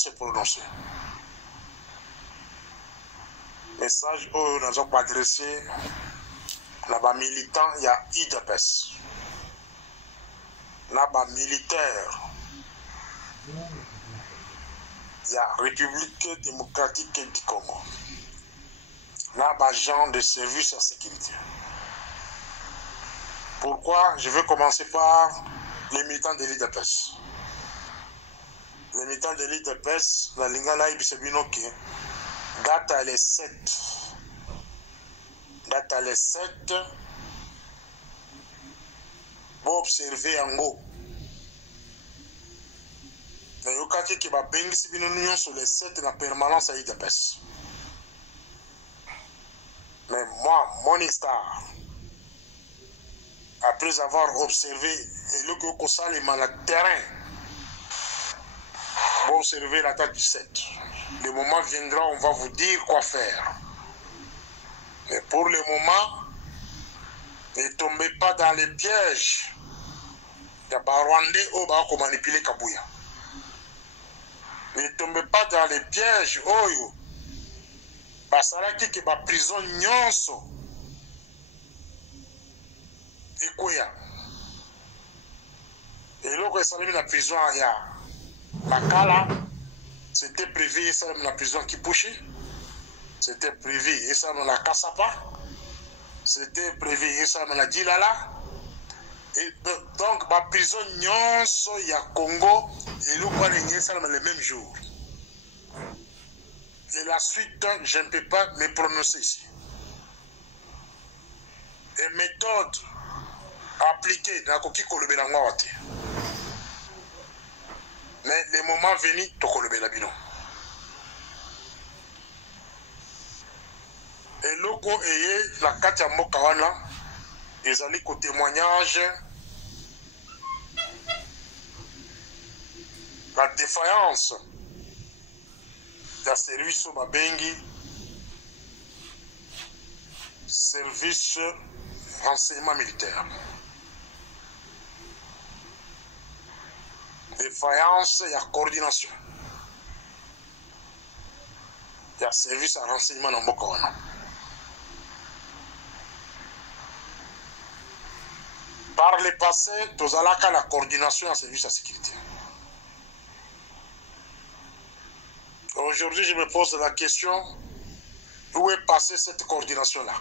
se prononcer. Message où nous avons adressé à militants, il y a IDPS. Là-bas militaire, il y a République démocratique du Congo. Là-bas gens de service à sécurité. Pourquoi? Je vais commencer par les militants de l'IDPS. Les militants de l'IDPS, la Lingala Ibisebinoki, date à les 7. Date à les 7. Pour observer en haut. Mais il y a qui va bénir si nous sur les 7 la permanence à l'IDPS. Mais moi, mon histoire, après avoir observé le que les malades terrain, pour observer la date du 7. Le moment viendra, on va vous dire quoi faire. Mais pour le moment, ne tombez pas dans les pièges. Il y a des Rwandais qui ont manipulé Kabouya. Ne tombez pas dans les pièges. Basalaki qui est prison nyonso. Et quoi? Et là, quand il y a la prison, il y a Bakala. C'était prévu, il y a la prison qui bouchait. C'était prévu, il y a la Kassapa. C'était prévu, il y a la Dilala. Et donc, la prison nyonso, il y a Congo. Et nous, il y a le même jour. Et la suite, je ne peux pas me prononcer ici. Et méthode appliquée dans la coquille Kolobelangwate. Mais le moment venu, tu Kolobelabino. Et logo et la Katia Mokawana, ils allaient qu'au témoignage, la défaillance d'un service au Babengi, service renseignement militaire. Défaillance, il y a coordination. Il y a service à renseignement dans Mokawana. Par le passé, nous avons la coordination en service à sécurité. Aujourd'hui, je me pose la question, où est passée cette coordination-là?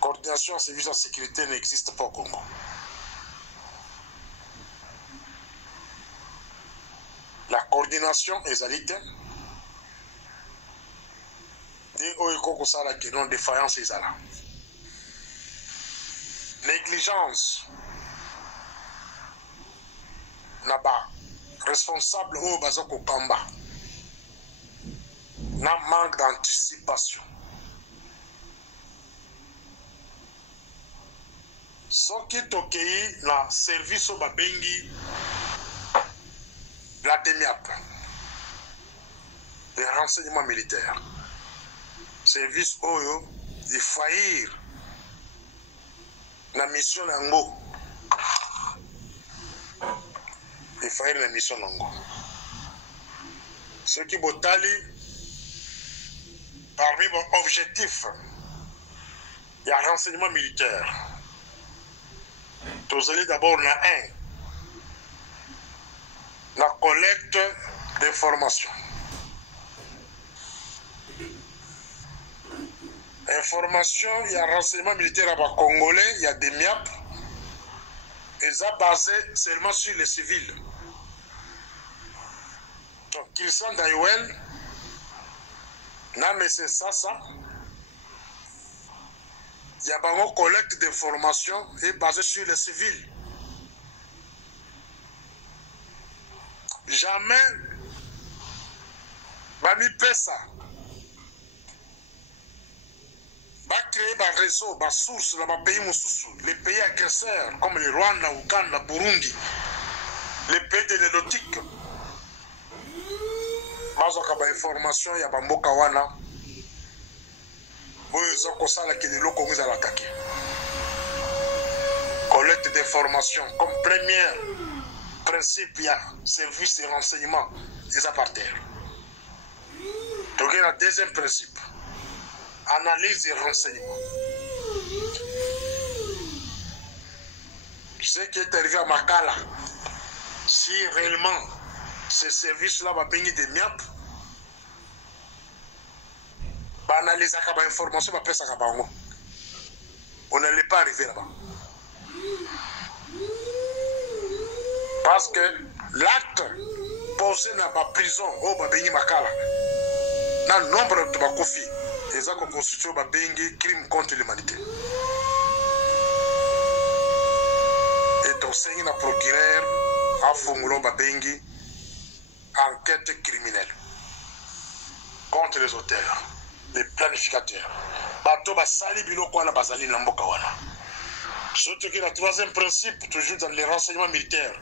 Coordination en service à sécurité n'existe pas au Congo. La coordination est alite. Des Oekokosala qui n'ont défaillance est là. Négligence. Naba. Responsable au Bazoko Kamba. N'a manque d'anticipation. Ce qui est OK, la service au Babengi, la DEMIAP, les renseignements militaires, service Oyo, de faillir la mission Nango. De faillir la mission Nango. Ce qui botali, parmi mon objectif, il y a renseignement militaire. Vous allez d'abord la collecte d'informations. Information, il y a renseignement militaire à Congolais, il y a des MIAP. Et ça basé seulement sur les civils. Donc, qu'ils sont d'Aïwel, non mais c'est ça. Il y a une collecte d'informations et basée sur les civils. Jamais, Bami Pesa, va créer un réseau, une source dans les pays moussous, les pays agresseurs comme le Rwanda, Ouganda, Burundi, les pays de l'élotique. Bazoka ba information ya bamboka wana. Bozo kosala ke de loko ngeza l'attaquer. Collecte d'informations comme première principe, il y a service de renseignement, ils sont par terre. Donc, il y a le deuxième principe, analyse et renseignement. Ce qui est arrivé à Makala, si réellement ce service-là va baigner des miapes, va analyser les informations, va passer à Kabango. On n'allait pas arriver là-bas. Parce que l'acte posé dans la prison, au Babengi Makala, dans le nombre de Bakofi, ils ont constitué Babengi crime contre l'humanité. Et donc, c'est un procureur à Fongulo Babengi enquête criminelle contre les auteurs, les planificateurs. Bato Basali Biloko na Basali Namboka wana. Surtout que le troisième principe, toujours dans les renseignements militaires,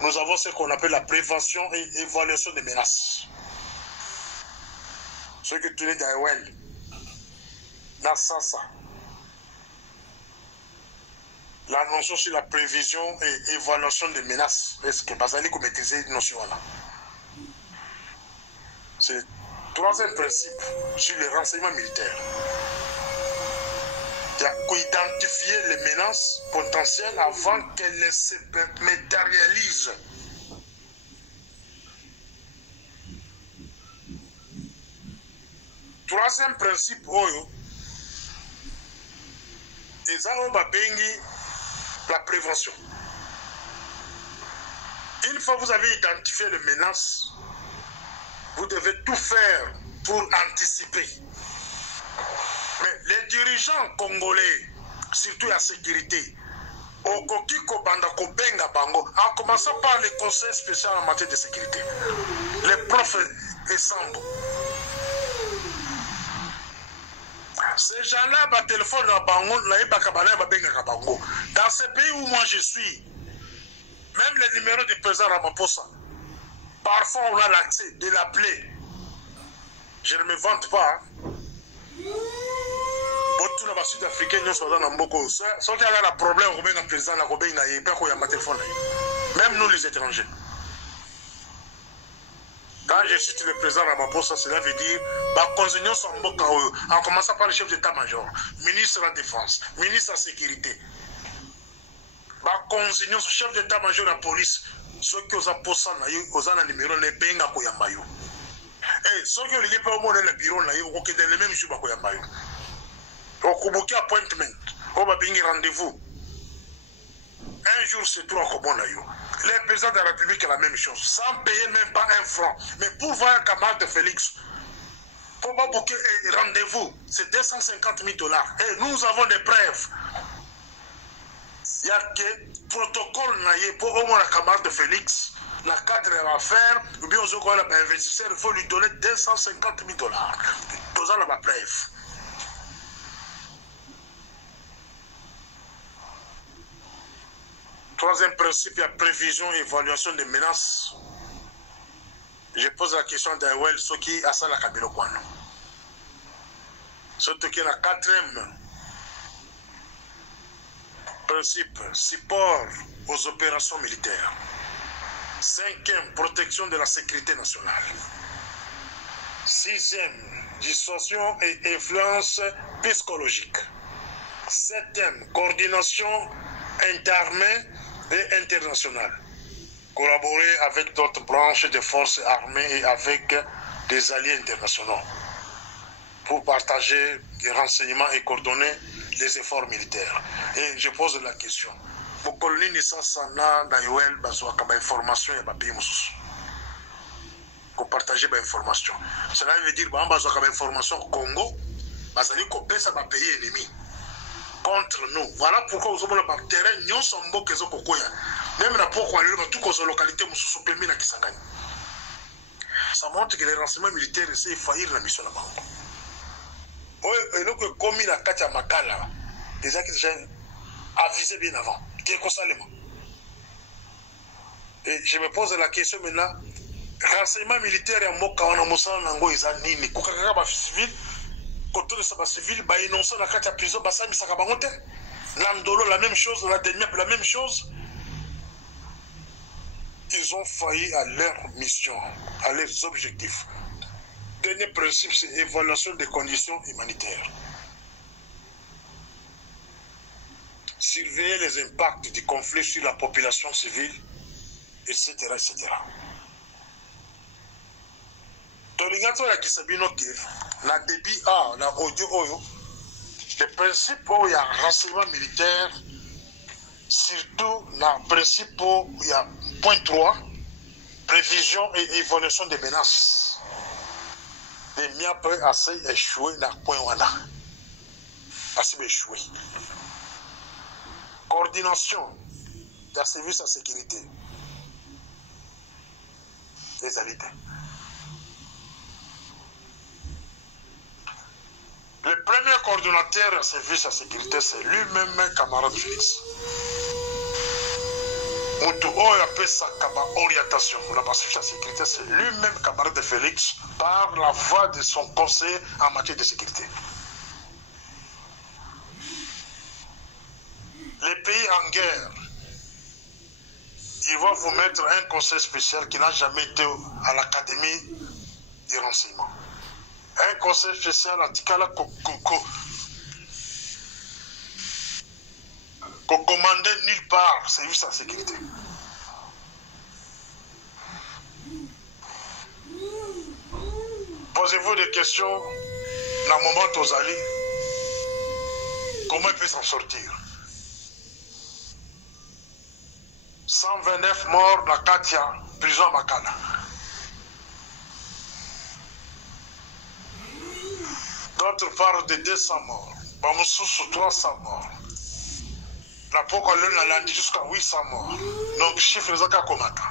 nous avons ce qu'on appelle la prévention et évaluation des menaces. Ce que tu dis d'Aouel, dans ça, la notion sur la prévision et évaluation des menaces, est-ce que Basali peut maîtriser cette notion-là? C'est le troisième principe sur les renseignements militaires. Il y a qu'identifier les menaces potentielles avant qu'elles se matérialisent. Troisième principe, la prévention. Une fois que vous avez identifié les menaces, vous devez tout faire pour anticiper. Mais les dirigeants congolais, surtout la sécurité, en commençant par les conseils spéciaux en matière de sécurité, les profs et Sambo. Ces gens-là, bah, téléphone dans ce pays où moi je suis, même les numéros du président Ramaphosa, parfois on a l'accès de l'appeler. Je ne me vante pas. Tous les Sud-Africains sont dans le Mboko. Ceux qui ont un problème, le président téléphone. Même nous les étrangers. Quand je cite le président Ramaphosa, cela veut dire en commençant par le chef d'état-major, ministre de la Défense, ministre de la Sécurité. Le chef d'état-major de la police, ceux qui ont un numéro, les benga koyambayo. Et ceux qui ont pas au monde le bureau, ils ont le même jour koyambayo. Au Kubuki appointment, au Babingi rendez-vous. Un jour, c'est trois comme le président de la République est la même chose, sans payer même pas un franc. Mais pour voir un camarade de Félix, pour pas booker un rendez-vous, c'est 250 000 $. Et nous avons des preuves. Il y a que protocole pour au moins la camarade de Félix, la cadre de l'affaire, ou bien aux investisseurs, il faut lui donner 250 000 $. Posant la preuve. Troisième principe, la prévision et évaluation des menaces. Je pose la question d'Aouel, ce qui a ça la Kabilo Kwano. Surtout qu'il y a la quatrième principe, support aux opérations militaires. Cinquième, protection de la sécurité nationale. Sixième, dissuasion et influence psychologique. Septième, coordination interarmée et internationale. Collaborer avec d'autres branches des forces armées et avec des alliés internationaux pour partager des renseignements et coordonner les efforts militaires. Et je pose la question. Pour coloniser ça, ça n'a pas d'information et pas pour partager des informations. Cela veut dire que si des informations au Congo, ça va payer ennemi. Contre nous. Voilà pourquoi nous avons le terrain, nous sommes beaux que nous sommes même la pourquoi nous avons toutes les localités nous sommes permis à Kisangani. Ça montre que les renseignements militaires essaient de faillir la mission là-bas. Et donc, comme il a Katia Makala, déjà qui déjà avisé bien avant, qui est consalement. Et je me pose la question maintenant, renseignement militaire et Moka, on a Moussa Nango, ils ont nini, Koukakaba civil. Quand on est civil, bah innocent la carte à prison, bah ça, mais ça va monter. L'Andolo, la même chose, la dernière, la même chose. qu'ils ont failli à leur mission, à leurs objectifs. Dernier principe, c'est l'évaluation des conditions humanitaires. Surveiller les impacts du conflit sur la population civile, etc. etc. Tolingato ya kisabino ke na débit A, na audio oyo, les principes où il y a renseignement militaire, surtout na principe où il y a point 3, prévision et évaluation des menaces. Les miens peuvent assez échouer na point 1. Assez échouer. Coordination des services de sécurité. Les alités. Le premier coordonnateur des services de sécurité, c'est lui-même, camarade Félix. Moutou appelle ça orientation. La service de sécurité, c'est lui-même, camarade de Félix, par la voix de son conseil en matière de sécurité. Les pays en guerre, ils vont vous mettre un conseil spécial qui n'a jamais été à l'Académie du renseignement. Un conseil spécial à Tikala qu'on commandait nulle part, service de sécurité. Posez-vous des questions dans le moment Tozali. Comment il peut s'en sortir? 129 morts dans Katia, prison Makala. D'autres parlent de 200 morts. Bamoussou 300 morts. La Pokolène a landé jusqu'à 800 morts. Donc, chiffre les autres combatants.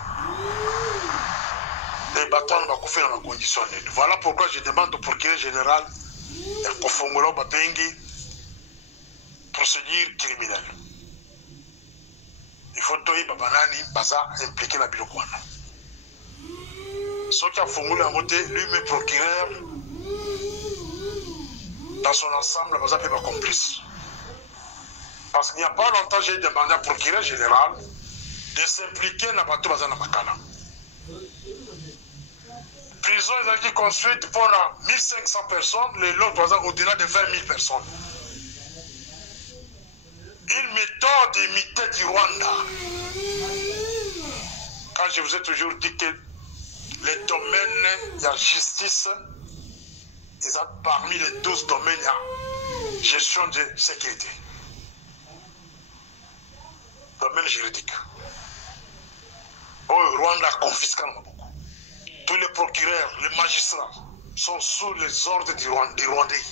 Les bâtons vont couper dans la condition. Voilà pourquoi je demande au procureur général et au Fongolo Bapengi procédure criminelle. Il faut que Babanani Baza impliqué la Bilokwana. Ce qui a formulé à voter, lui-même procureur, dans son ensemble, Baza peut pas complice. Parce qu'il n'y a pas longtemps, j'ai demandé au procureur général de s'impliquer dans la bateau Baza Namakala. Prison est construite pour 1500 personnes, les lots au-delà de 20 000 personnes. Une méthode imitée du Rwanda. Quand je vous ai toujours dit que les domaines de la justice, parmi les 12 domaines, il y a gestion de sécurité. Domaine juridique. Oh, Rwanda confisque beaucoup. Tous les procureurs, les magistrats sont sous les ordres du Rwandais.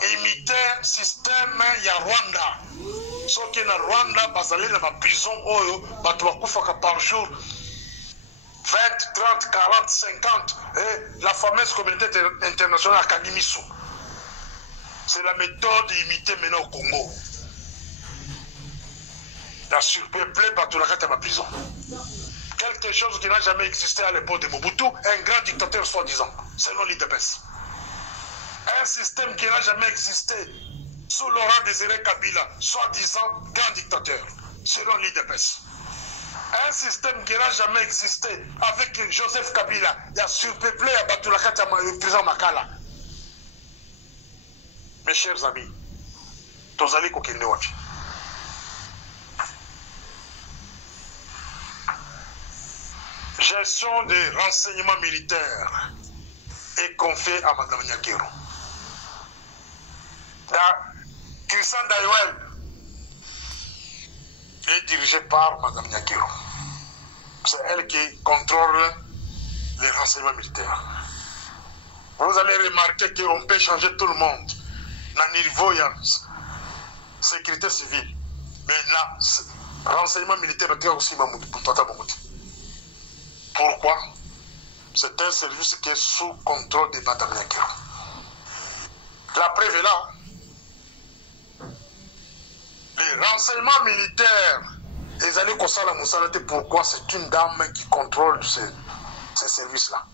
Imiter le système ya Rwanda. Ce qui est dans Rwanda, bazali dans la prison, par jour 20, 30, 40, 50. Et la fameuse communauté internationale à Kanimiso. C'est la méthode imitée maintenant au Congo. La surpeuplée par tout la carte à ma prison. Quelque chose qui n'a jamais existé à l'époque de Mobutu, un grand dictateur soi-disant, selon l'IDPS. Un système qui n'a jamais existé sous Laurent Désiré Kabila, soi-disant grand dictateur, selon l'IDPS. Un système qui n'a jamais existé avec Joseph Kabila, il a surpeuplé à Batulakata, prison Makala. Mes chers amis, Tozali Kokende Wafi. Gestion des renseignements militaires est confiée à Mme Nyakero. Christian Dayouel est dirigé par Mme Nyakero. C'est elle qui contrôle les renseignements militaires. Vous allez remarquer qu'on peut changer tout le monde. Dans le niveau, il y a sécurité civile. Mais là, renseignement militaire, il y a aussi pourquoi? C'est un service qui est sous contrôle de Mme Nyakero. La preuve est là. Les renseignements militaires, les années qu'on la Moussalate, pourquoi c'est une dame qui contrôle ces services-là.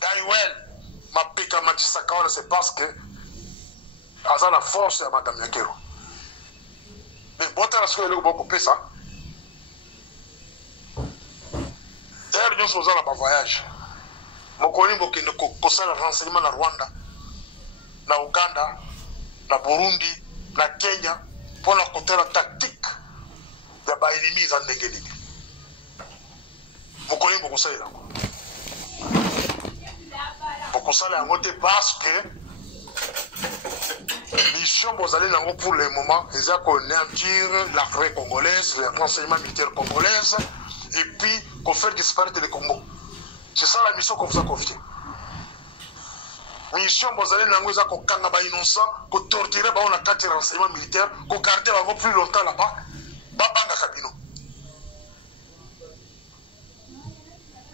Dayouel, ma pika Matisakawa, c'est parce que elle a la force à Mme Nyakero. Mais bon, tu as beaucoup ça. frère nyonso oza na ba voyage mokoni bokende kosala renseignement na Rwanda na Uganda na Burundi na Kenya mpona kotala tactique ya ba ennemis eza ndenge nini mokoni bokosalela yango bokosala yango te parce que mission bozali nango pour le moment eza konéantir l'armée congolaise, les renseignements militaires congolaises et puis qu'on fait disparaître le Congo. C'est ça la mission qu'on vous a confiée. Mission bozali nango eza kokanga ba innocent, ko torturer ba on a quatre renseignements militaires, ko garder ba plus longtemps là-bas, ba banga kabino.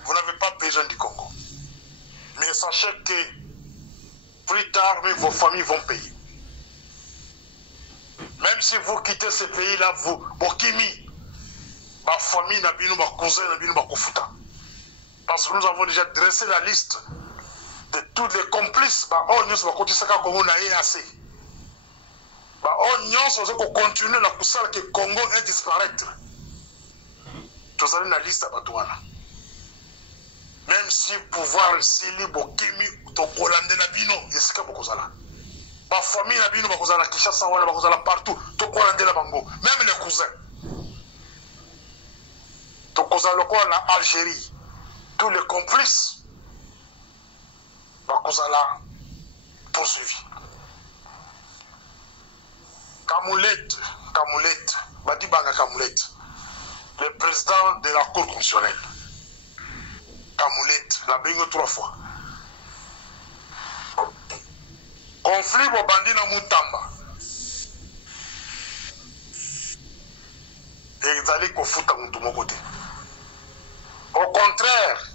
Vous n'avez pas besoin du Congo. Mais sachez que plus tard, mais vos familles vont payer. Même si vous quittez ce pays-là, vous, Bokimi, ma famille, ma cousin, ma kofuta. Parce que nous avons déjà dressé la liste de tous les complices. On nous va continuer ça comme on a assez. On nous va continuer la poussée que le Congo est disparaître. Nous avons la liste à Batouana. Même si pouvoir ici, Bokimi, Tokolande na bino, et c'est comme Bokozala. Ma famille na bino, Bokozala, Kishasa, Bokozala partout, Tokolande la bango, même les cousins. Tokozala, la Algérie, tous les complices, Bokozala poursuivi. Kamoulette, Badibanga Kamoulette, le président de la Cour constitutionnelle. Kamoulette, la bingo 3 fois. Conflit Bobandi na Mutamba. Et ils allaient qu'on fout à mon côté. Au contraire,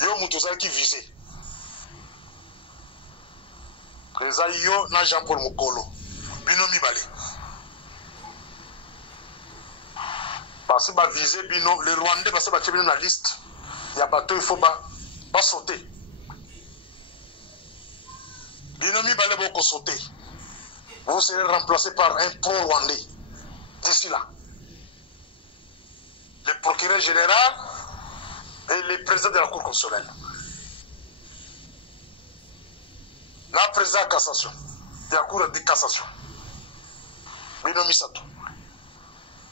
yo Moutouza qui visait. Les aïeux na Jean-Paul Mokolo. Binomi Balé. Parce que va viser bino les Rwandais parce que va tirer la liste il y a bateau il faut pas sauter binomi balé beaucoup sauter vous serez remplacé par un pro-rwandais d'ici là le procureur général et le président de la Cour constitutionnelle la président de cassation de la Cour de cassation binomi sato.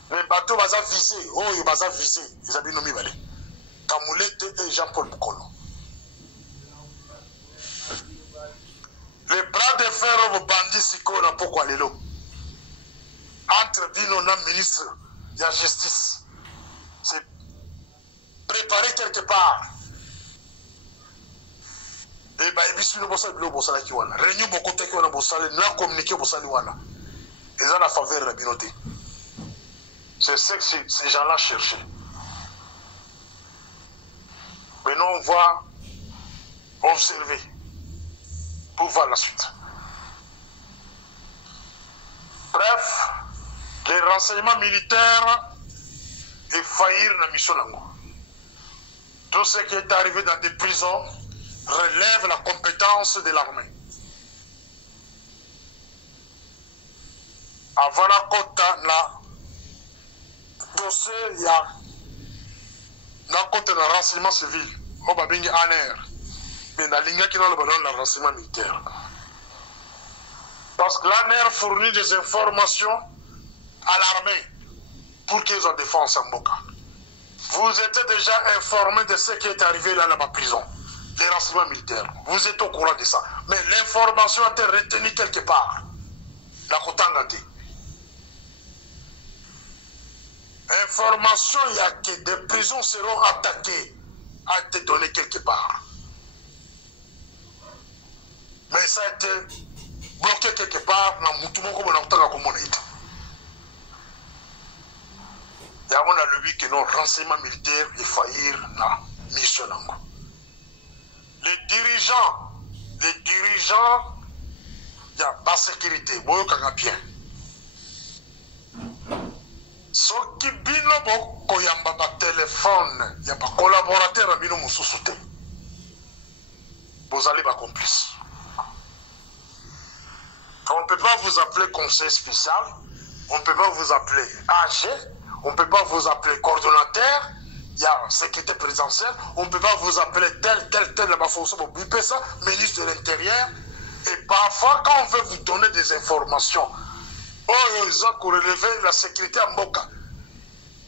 Les bateaux baza visé, oh ils baza visé, ils ont nommé Balé. Kamoulette et Jean-Paul Bukolo. Les bras de fer au bandit Siko na pourquoi les lots. Entre Bino na ministre de la justice. C'est préparé quelque part. Et bah il bisu le bossa bilo bossa la kiwana. Réunion beaucoup de kiwana bossa le na communiquer bossa liwana. Ils ont la faveur de la binoté. C'est ce que ces gens-là cherchaient. Maintenant, on va observer pour voir la suite. Bref, les renseignements militaires et faillir la mission Nango. Tout ce qui est arrivé dans des prisons relève la compétence de l'armée. Avant la quota, dossier, il y a un côté de renseignement civil, on va bien ANR, mais dans l'Inga qui n'a le renseignement militaire. Parce que l'ANR fournit des informations à l'armée pour qu'ils en défendent en Boka. Vous étiez déjà informé de ce qui est arrivé là dans ma prison, les renseignements militaires. Vous êtes au courant de ça. Mais l'information a été retenue quelque part. La Kotangate. Information, il y a que des prisons seront attaquées, a été donné quelque part. Mais ça a été bloqué quelque part dans Moutoumoko, dans Moutoumoko, comme on a été. Il y a le but que nos renseignements militaires et faillir la mission. Les dirigeants, il n'y a pas de sécurité, bon, il y a bien. Ceux qui bino boko yamba ba téléphone, il y a pas collaborateur à bino mususute. Vous allez pas complice. On ne peut pas vous appeler conseil spécial, on ne peut pas vous appeler AG, On ne peut pas vous appeler coordonnateur, il y a sécurité présidentielle, on ne peut pas vous appeler tel, la fonction pour biper ça, ministre de l'Intérieur. Et parfois, quand on veut vous donner des informations, ils ont relevé la sécurité en Boka.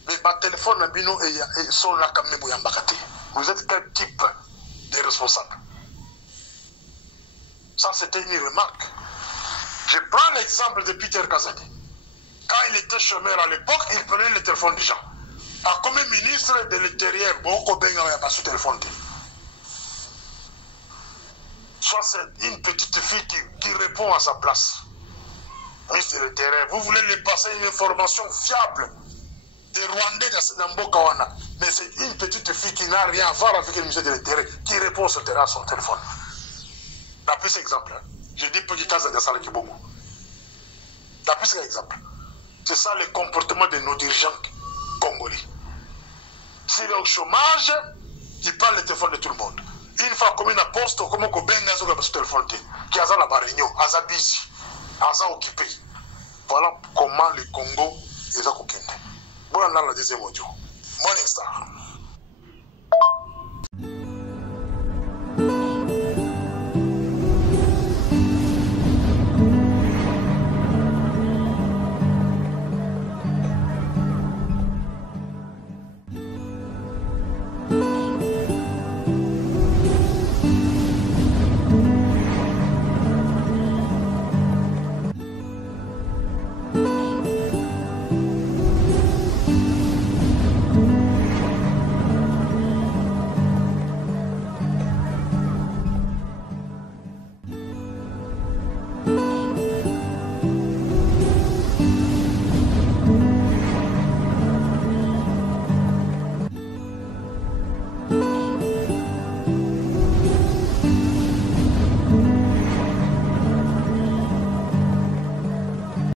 Mais ma téléphone, sont là quand même. Vous êtes quel type de responsable? Ça, c'était une remarque. Je prends l'exemple de Peter Kazadi. Quand il était chômeur à l'époque, il prenait le téléphone des gens. Comme ministre de l'Intérieur, il n'y a pas de téléphone. Soit c'est une petite fille qui répond à sa place. Ministre de l'Intérieur, vous voulez lui passer une information fiable des Rwandais dans Bokawana. Mais c'est une petite fille qui n'a rien à voir avec le ministre de l'Intérieur qui répond à son téléphone. D'après cet exemple, je dis peu de cas à Dassala Kibogo. D'après cet exemple, c'est ça le comportement de nos dirigeants congolais. S'il est au chômage, il parle le téléphone de tout le monde. Une fois comme une poste, comme on benga sur le téléphone, qui a la réunion, a busy, a occupé. Voilà comment le Congo est occupé. Bon, on a la deuxième audio. Morning Star.